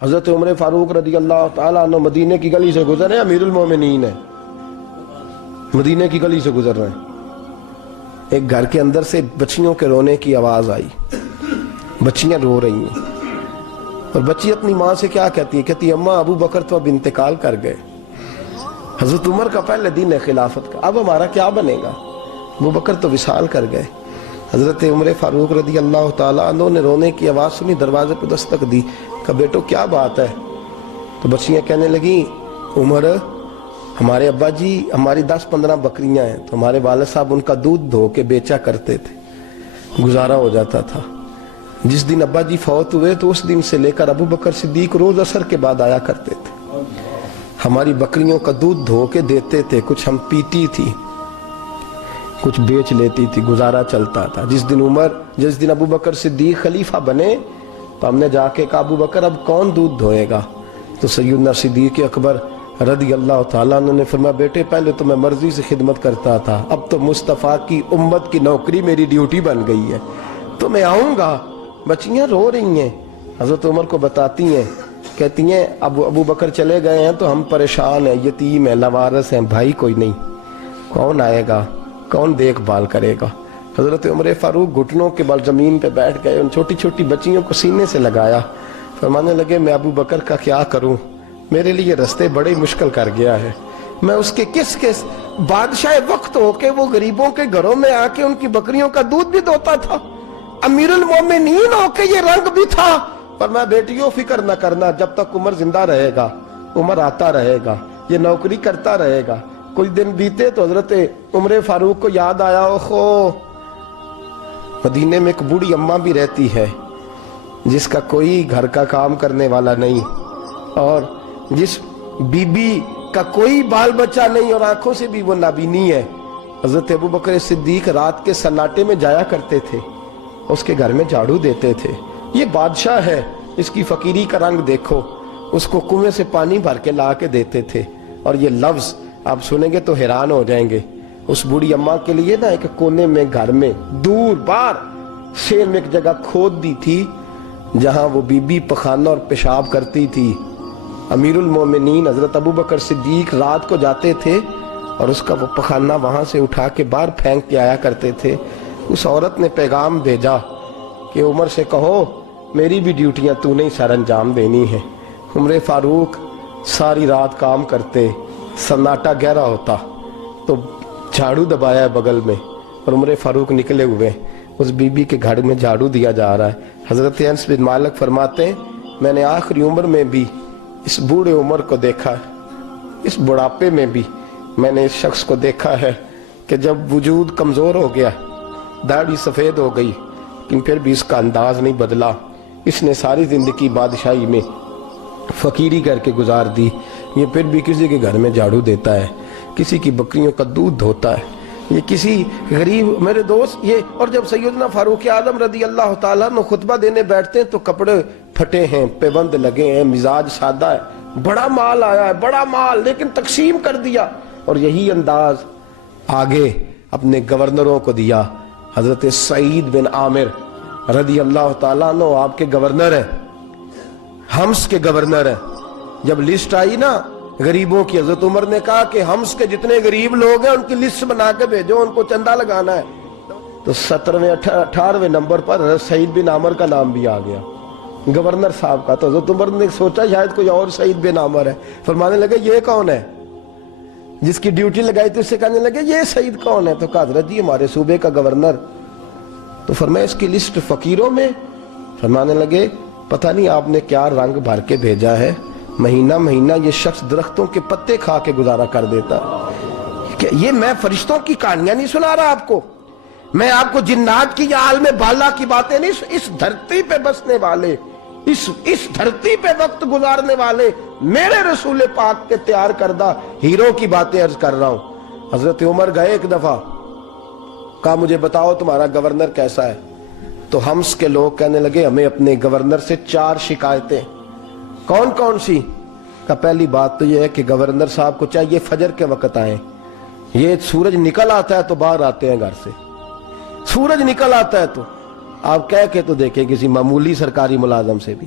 حضرت عمر فاروق رضی اللہ تعالیٰ عنہ مدینے کی گلی سے گزر رہے ہیں، امیر المومنین ہے، مدینے کی گلی سے گزر رہے ہیں، ایک گھر کے اندر سے بچیوں کے رونے کی آواز آئی، بچیاں رو رہی ہیں، اور بچی اپنی ماں سے کیا کہتی ہے؟ کہتی ہے اماں ابو بکر تو اب انتقال کر گئے، حضرت عمر کا پہلے دن ہے خلافت کا، اب ہمارا کیا بنے گا؟ ابو بکر تو وصال کر گئے۔ حضرت عمر فاروق رضی اللہ تعالیٰ عنہ نے رونے کی آواز سنی، دروازے پہ دستک دی، کہا بیٹو کیا بات ہے؟ تو بچیاں کہنے لگیں عمر ہمارے ابا جی ہماری 10-15 بکریاں ہیں، تو ہمارے والد صاحب ان کا دودھ دھو کے بیچا کرتے تھے، گزارا ہو جاتا تھا۔ جس دن ابا جی فوت ہوئے تو اس دن سے لے کر ابو بکر صدیق روز عصر کے بعد آیا کرتے تھے، ہماری بکریوں کا دودھ دھو کے دیتے تھے، کچھ ہم پیتی تھی، کچھ بیچ لیتی تھی، گزارا چلتا تھا۔ جس دن ابو بکر صدیق خلیفہ بنے تو ہم نے جا کے کہا ابو بکر اب کون دودھ دھوئے گا؟ تو سیدنا صدیق اکبر رضی اللہ تعالیٰ عنہ نے فرمایا بیٹے پہلے تو میں مرضی سے خدمت کرتا تھا، اب تو مصطفیٰ کی امت کی نوکری میری ڈیوٹی بن گئی ہے، تو میں آؤں گا۔ بچیاں رو رہی ہیں، حضرت عمر کو بتاتی ہیں، کہتی ہیں ابو بکر چلے گئے ہیں تو ہم پریشان ہیں، یتیم ہیں، لاوارث ہیں، بھائی کوئی نہیں، کون آئے گا، کون دیکھ بھال کرے گا؟ حضرت عمر فاروق گھٹنوں کے بل زمین پہ بیٹھ گئے، ان چھوٹی چھوٹی بچیوں کو سینے سے لگایا، فرمانے لگے میں ابو بکر کا کیا کروں، میرے لیے رستے بڑے مشکل کر گیا ہے، میں اس کے کس بادشاہ وقت ہو کے وہ غریبوں کے گھروں میں آ کے ان کی بکریوں کا دودھ بھی دوتا تھا، امیر المومنین ہو کے یہ رنگ بھی تھا۔ پر میں بیٹیوں فکر نہ کرنا، جب تک عمر زندہ رہے گا، عمر آتا رہے گا، یہ نوکری کرتا رہے گا۔ کچھ دن بیتے تو حضرت عمر فاروق کو یاد آیا اوخو مدینے میں ایک بوڑھی اماں بھی رہتی ہے جس کا کوئی گھر کا کام کرنے والا نہیں، اور جس بی بی کا کوئی بال بچہ نہیں، اور آنکھوں سے بھی وہ نابینی ہے۔ حضرت ابو بکر صدیق رات کے سناٹے میں جایا کرتے تھے، اس کے گھر میں جھاڑو دیتے تھے۔ یہ بادشاہ ہے، اس کی فقیری کا رنگ دیکھو، اس کو کنویں سے پانی بھر کے لا کے دیتے تھے، اور یہ لفظ آپ سنیں گے تو حیران ہو جائیں گے۔ اس بوڑھی اماں کے لیے نا ایک کونے میں گھر میں دور بار شیر میں ایک جگہ کھود دی تھی جہاں وہ بی بی پخانہ اور پیشاب کرتی تھی۔ امیر المومنین حضرت ابو بکر صدیق رات کو جاتے تھے اور اس کا وہ پخانہ وہاں سے اٹھا کے باہر پھینک کے آیا کرتے تھے۔ اس عورت نے پیغام بھیجا کہ عمر سے کہو میری بھی ڈیوٹیاں تو نہیں سر انجام دینی ہے۔ عمر فاروق ساری رات کام کرتے، سناٹا گہرا ہوتا تو جھاڑو دبایا ہے بغل میں، اور عمر فاروق نکلے ہوئے اس بی بی کے گھر میں جھاڑو دیا جا رہا ہے۔ حضرت انس بن مالک فرماتے ہیں میں نے آخری عمر میں بھی اس بوڑھے عمر کو دیکھا ہے، اس بڑھاپے میں بھی میں نے اس شخص کو دیکھا ہے کہ جب وجود کمزور ہو گیا، داڑھی سفید ہو گئی، لیکن پھر بھی اس کا انداز نہیں بدلا۔ اس نے ساری زندگی بادشاہی میں فقیری کر کے گزار دی، یہ پھر بھی کسی کے گھر میں جھاڑو دیتا ہے، کسی کی بکریوں کا دودھ دھوتا ہے، یہ کسی غریب میرے دوست یہ۔ اور جب سیدنا فاروق اعظم رضی اللہ تعالیٰ عنہ خطبہ دینے بیٹھتے ہیں تو کپڑے پھٹے ہیں، پیبند لگے ہیں، مزاج سادہ ہے، بڑا مال آیا ہے، بڑا مال، لیکن تقسیم کر دیا، اور یہی انداز آگے اپنے گورنروں کو دیا۔ حضرت سعید بن عامر رضی اللہ تعالیٰ عنہ آپ کے گورنر ہیں، حمص کے گورنر ہیں۔ جب لسٹ آئی نا غریبوں کی، حضرت عمر نے کہا کہ حمص کے جتنے غریب لوگ ہیں ان کی لسٹ بنا کے بھیجو، ان کو چندہ لگانا ہے۔ تو 17ویں 18ویں نمبر پر حضرت سعید بن عامر کا نام بھی آ گیا، گورنر صاحب کا۔ تو حضرت عمر نے سوچا شاید کوئی اور سعید بن عامر ہے، فرمانے لگے یہ کون ہے؟ جس کی ڈیوٹی لگائی تھی اس سے کہنے لگے یہ سعید کون ہے؟ تو کہا حضرت جی ہمارے صوبے کا گورنر۔ تو فرمایا اس کی لسٹ فقیروں میں؟ فرمانے لگے پتہ نہیں آپ نے کیا رنگ بھر کے بھیجا ہے، مہینہ مہینہ یہ شخص درختوں کے پتے کھا کے گزارا کر دیتا۔ کہ یہ میں فرشتوں کی کہانیاں نہیں سنا رہا آپ کو، میں آپ کو جنات کی یا عالم بالا کی باتیں نہیں، اس دھرتی پہ بسنے والے، اس دھرتی پہ وقت گزارنے والے میرے رسول پاک کے تیار کردہ ہیرو کی باتیں عرض کر رہا ہوں۔ حضرت عمر گئے ایک دفعہ، کہا مجھے بتاؤ تمہارا گورنر کیسا ہے؟ تو حمص کے لوگ کہنے لگے ہمیں اپنے گورنر سے 4 شکایتیں۔ کون کون سی؟ کہ پہلی بات تو یہ ہے کہ گورنر صاحب کو چاہیے فجر کے وقت آئیں، یہ سورج نکل آتا ہے تو باہر آتے ہیں گھر سے، سورج نکل آتا ہے تو آپ کہہ کے تو دیکھیں کسی معمولی سرکاری ملازم سے بھی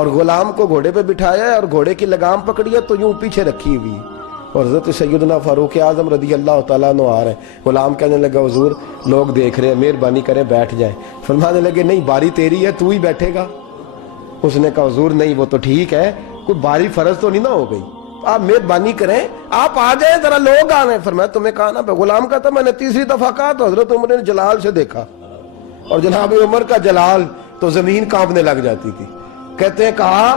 اور غلام کو گھوڑے پہ بٹھایا ہے اور گھوڑے کی لگام پکڑی ہے تو یوں پیچھے رکھی ہوئی، اور حضرت سیدنا فاروق اعظم رضی اللہ تعالیٰ عنہ آ رہے ہیں۔ غلام کہنے لگا حضور لوگ دیکھ رہے ہیں، مہربانی کریں بیٹھ جائیں۔ فرمانے لگے نہیں باری تیری ہے، تو ہی بیٹھے گا۔ اس نے کہا حضور نہیں وہ تو ٹھیک ہے، کوئی باری فرض تو نہیں نہ ہو گئی، آپ مہربانی کریں آپ آ جائیں، ذرا لوگ آ رہے ہیں۔ فرمایا تمہیں کہا نا، غلام کا تھا میں نے تیسری دفعہ کہا تو حضرت عمر نے جلال سے دیکھا، اور جناب عمر کا جلال تو زمین کانپنے لگ جاتی تھی۔ کہتے ہیں کہا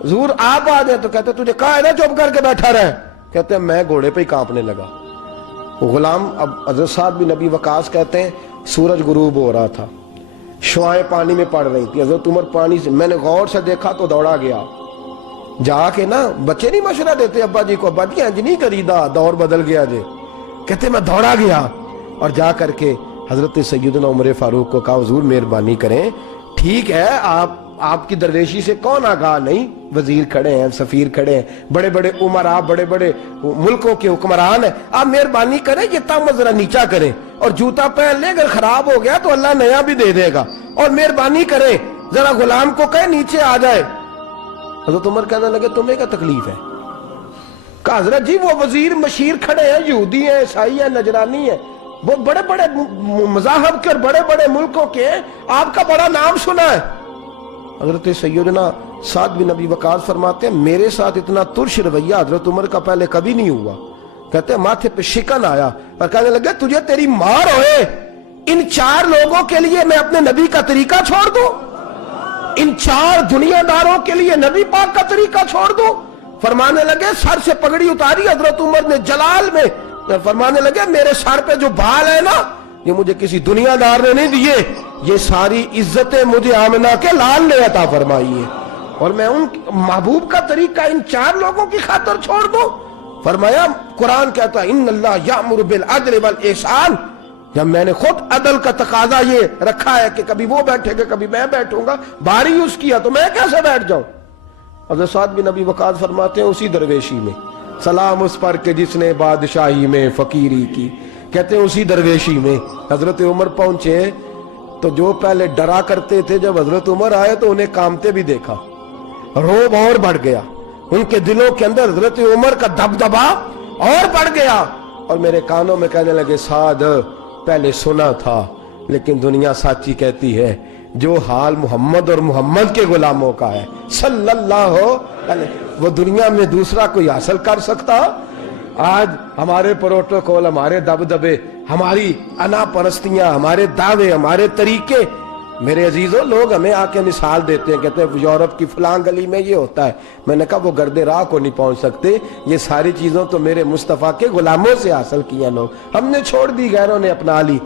حضور آپ آ جائیں، تو کہتے تجھے کہا ہے نا چپ کر کے بیٹھا رہے، کہتے ہیں میں گھوڑے پہ ہی کانپنے لگا۔ غلام اب حضرت سعد بن ابی وقاص کہتے ہیں سورج غروب ہو رہا تھا، شعائیں پانی میں پڑ رہی تھی، حضرت عمر پانی سے، میں نے غور سے دیکھا تو دوڑا گیا، جا کے نا بچے نہیں مشورہ دیتے ابا جی کو، ابا جی انج نہیں کریدا دور بدل گیا جی، کہتے میں دوڑا گیا اور جا کر کے حضرت سیدنا عمر فاروق کو کہا حضور مہربانی کریں، ٹھیک ہے آپ کی درویشی سے کون آگاہ نہیں، وزیر کھڑے ہیں، سفیر کھڑے ہیں، بڑے بڑے عمرا، بڑے بڑے ملکوں کے حکمران ہیں، آپ مہربانی کریں یہ تم ذرا نیچا کریں، اور جوتا پہن لے، اگر خراب ہو گیا تو اللہ نیا بھی دے دے گا، اور مہربانی کریں ذرا غلام کو کہیں نیچے آ جائے۔ حضرت عمر کہنے لگے تمہیں کیا تکلیف ہے؟ کہا حضرت جی وہ وزیر مشیر کھڑے ہیں، یہودی ہیں، عیسائی ہیں، نجرانی ہیں، وہ بڑے بڑے مذاہب کے اور بڑے بڑے ملکوں کے ہیں، آپ کا بڑا نام سنا ہے۔ حضرت سیدنا سعد بن ابی وقاص فرماتے ہیں میرے ساتھ اتنا ترش رویہ حضرت عمر کا پہلے کبھی نہیں ہوا، کہتے ہیں ماتھے پہ شکن آیا اور کہنے لگے تجھے تیری مار ہوئے، ان 4 لوگوں کے لیے میں اپنے نبی کا طریقہ چھوڑ دوں، ان 4 دنیا داروں کے لیے نبی پاک کا طریقہ چھوڑ دوں۔ فرمانے لگے سر سے پگڑی اتاری حضرت عمر نے جلال میں، فرمانے لگے میرے سر پہ جو بال ہے نا یہ مجھے کسی دنیا دار نے نہیں دیے، یہ ساری عزتیں مجھے آمنہ کے لال نے عطا فرمائی ہے، اور میں ان محبوب کا طریقہ ان 4 لوگوں کی خاطر چھوڑ دوں۔ فرمایا قرآن کہتا ہے ان اللہ یأمر بالعدل والاحسان، جب میں نے خود عدل کا تقاضا یہ رکھا ہے کہ کبھی وہ بیٹھے گا کبھی میں بیٹھوں گا، باری یوز کیا تو میں کیسے بیٹھ جاؤں۔ حضرت سعد بن ابی وقاص فرماتے ہیں اسی درویشی میں سلام اس پر کہ جس نے بادشاہی میں فقیری کی، کہتے ہیں اسی درویشی میں حضرت عمر پہنچے تو جو پہلے ڈرا کرتے تھے جب حضرت عمر آئے تو انہیں کامتے بھی دیکھا، روب اور بڑھ گیا، ان کے دلوں کے اندر حضرت عمر کا دبدبا اور بڑھ گیا، اور میرے کانوں میں کہنے لگے سعد پہلے سنا تھا لیکن دنیا سچی کہتی ہے، جو حال محمد اور محمد کے غلاموں کا ہے صلی اللہ علیہ، وہ دنیا میں دوسرا کوئی حاصل کر سکتا؟ آج ہمارے پروٹوکول، ہمارے دبدبے، ہماری انا پرستیاں، ہمارے دعوے، ہمارے طریقے، میرے عزیزوں لوگ ہمیں آ کے مثال دیتے ہیں، کہتے ہیں یورپ کی فلاں گلی میں یہ ہوتا ہے، میں نے کہا وہ گرد راہ کو نہیں پہنچ سکتے، یہ ساری چیزوں تو میرے مصطفیٰ کے غلاموں سے حاصل کیا، لوگ ہم نے چھوڑ دی، غیروں نے اپنا لی۔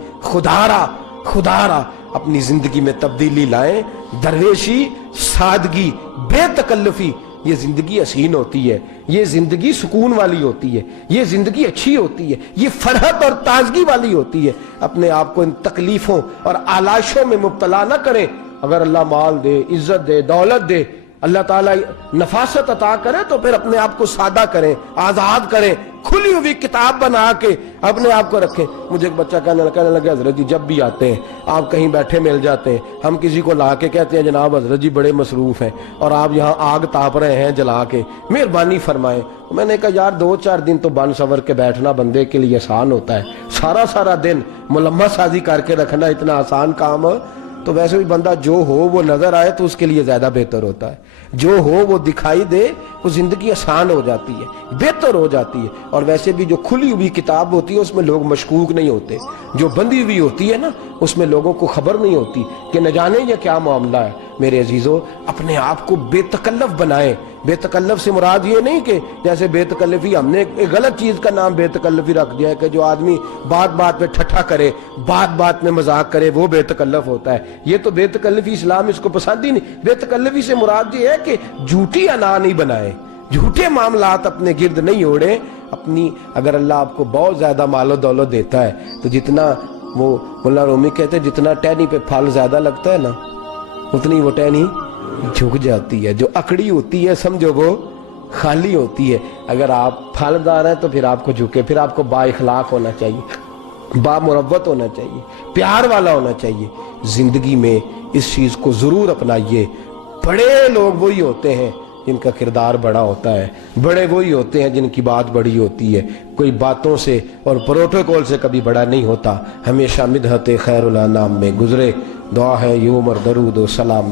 خدارا اپنی زندگی میں تبدیلی لائیں، درویشی، سادگی، بے تکلفی، یہ زندگی حسین ہوتی ہے، یہ زندگی سکون والی ہوتی ہے، یہ زندگی اچھی ہوتی ہے، یہ فرحت اور تازگی والی ہوتی ہے۔ اپنے آپ کو ان تکلیفوں اور آلائشوں میں مبتلا نہ کریں، اگر اللہ مال دے، عزت دے، دولت دے، اللہ تعالیٰ نفاست عطا کرے تو پھر اپنے آپ کو سادہ کریں، آزاد کریں، کھلی ہوئی کتاب بنا کے اپنے آپ کو رکھیں۔ مجھے ایک بچہ کہنے لگا حضرت جی جب بھی آتے ہیں آپ کہیں بیٹھے مل جاتے ہیں، ہم کسی کو لا کے کہتے ہیں جناب حضرت جی بڑے مصروف ہیں اور آپ یہاں آگ تاپ رہے ہیں جلا کے، مہربانی فرمائیں۔ میں نے کہا یار 2-4 دن تو بن سور کے بیٹھنا بندے کے لیے آسان ہوتا ہے، سارا دن ملمہ سازی کر کے رکھنا اتنا آسان کام، تو ویسے بھی بندہ جو ہو وہ نظر آئے تو اس کے لیے زیادہ بہتر ہوتا ہے، جو ہو وہ دکھائی دے، وہ زندگی آسان ہو جاتی ہے، بہتر ہو جاتی ہے۔ اور ویسے بھی جو کھلی ہوئی کتاب ہوتی ہے اس میں لوگ مشکوک نہیں ہوتے، جو بندی ہوئی ہوتی ہے نا اس میں لوگوں کو خبر نہیں ہوتی کہ نہ جانے یہ کیا معاملہ ہے۔ میرے عزیزوں اپنے آپ کو بے تکلف بنائیں۔ بے تکلف سے مراد یہ نہیں کہ جیسے بے تکلفی ہم نے ایک غلط چیز کا نام بے تکلفی رکھ دیا ہے کہ جو آدمی بات پہ ٹھٹھا کرے، بات میں مذاق کرے، وہ بے تکلف ہوتا ہے۔ یہ تو بے تکلفی اسلام اس کو پسند ہی نہیں۔ بے تکلفی سے مراد یہ ہے کہ جھوٹی انا نہیں بنائے، جھوٹے معاملات اپنے گرد نہیں اوڑے۔ اپنی اگر اللہ آپ کو بہت زیادہ مال و دولت دیتا ہے تو جتنا وہ مولانا رومی کہتے ہیں جتنا ٹہنی پہ پھل زیادہ لگتا ہے نا اتنی وہ ٹہنی جھک جاتی ہے، جو اکڑی ہوتی ہے سمجھو وہ خالی ہوتی ہے۔ اگر آپ پھلدار ہیں تو پھر آپ کو جھکے، پھر آپ کو با اخلاق ہونا چاہیے، با مروت ہونا چاہیے، پیار والا ہونا چاہیے۔ زندگی میں اس چیز کو ضرور اپنائیے، بڑے لوگ وہی ہوتے ہیں جن کا کردار بڑا ہوتا ہے، بڑے وہی ہوتے ہیں جن کی بات بڑی ہوتی ہے، کوئی باتوں سے اور پروٹوکول سے کبھی بڑا نہیں ہوتا، ہمیشہ مدحت خیر الانام میں گزرے۔ دعا ہے یہ عمر درود و سلام